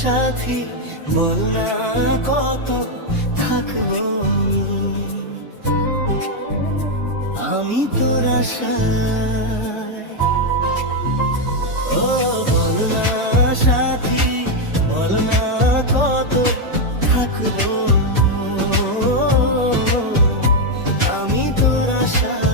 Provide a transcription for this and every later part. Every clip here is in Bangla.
সাথী, বল না কত থাকবো আমি তোর আশায়। ও বল না সাথী, বল না কত থাকবো আমি তোর আশায়।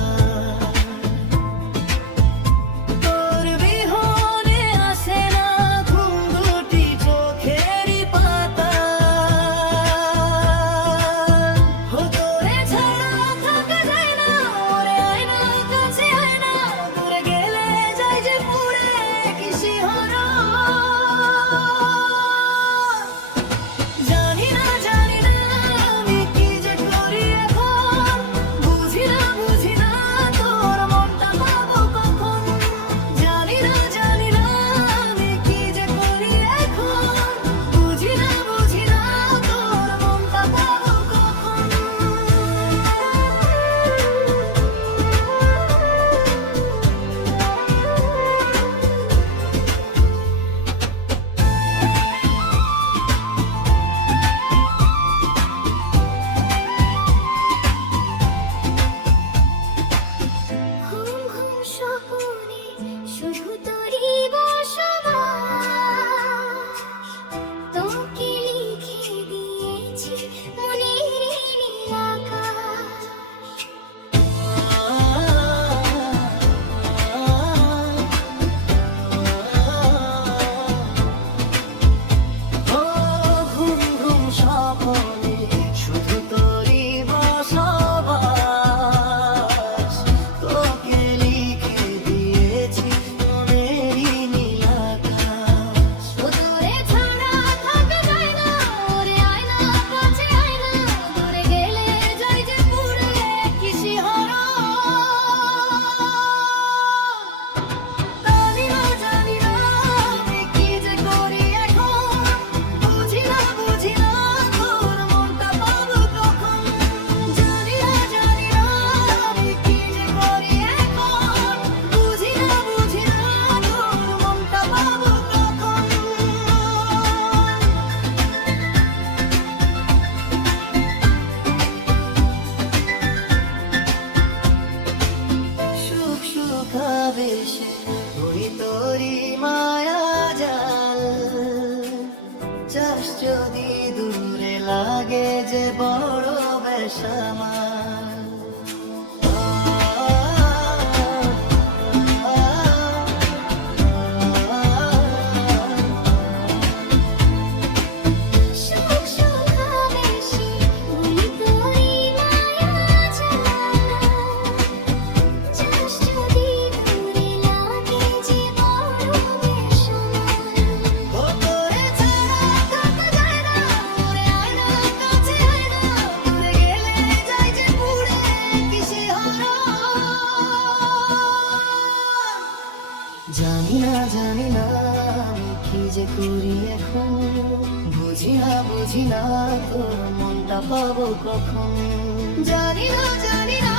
ওই তোরি মায়া জাল, চাষ যদি দূরে লাগে যে বড় বেসামাল। জানি না আমি কি যে করি এখন, বুঝি না তোর মনটা পাবো কখন। জানি না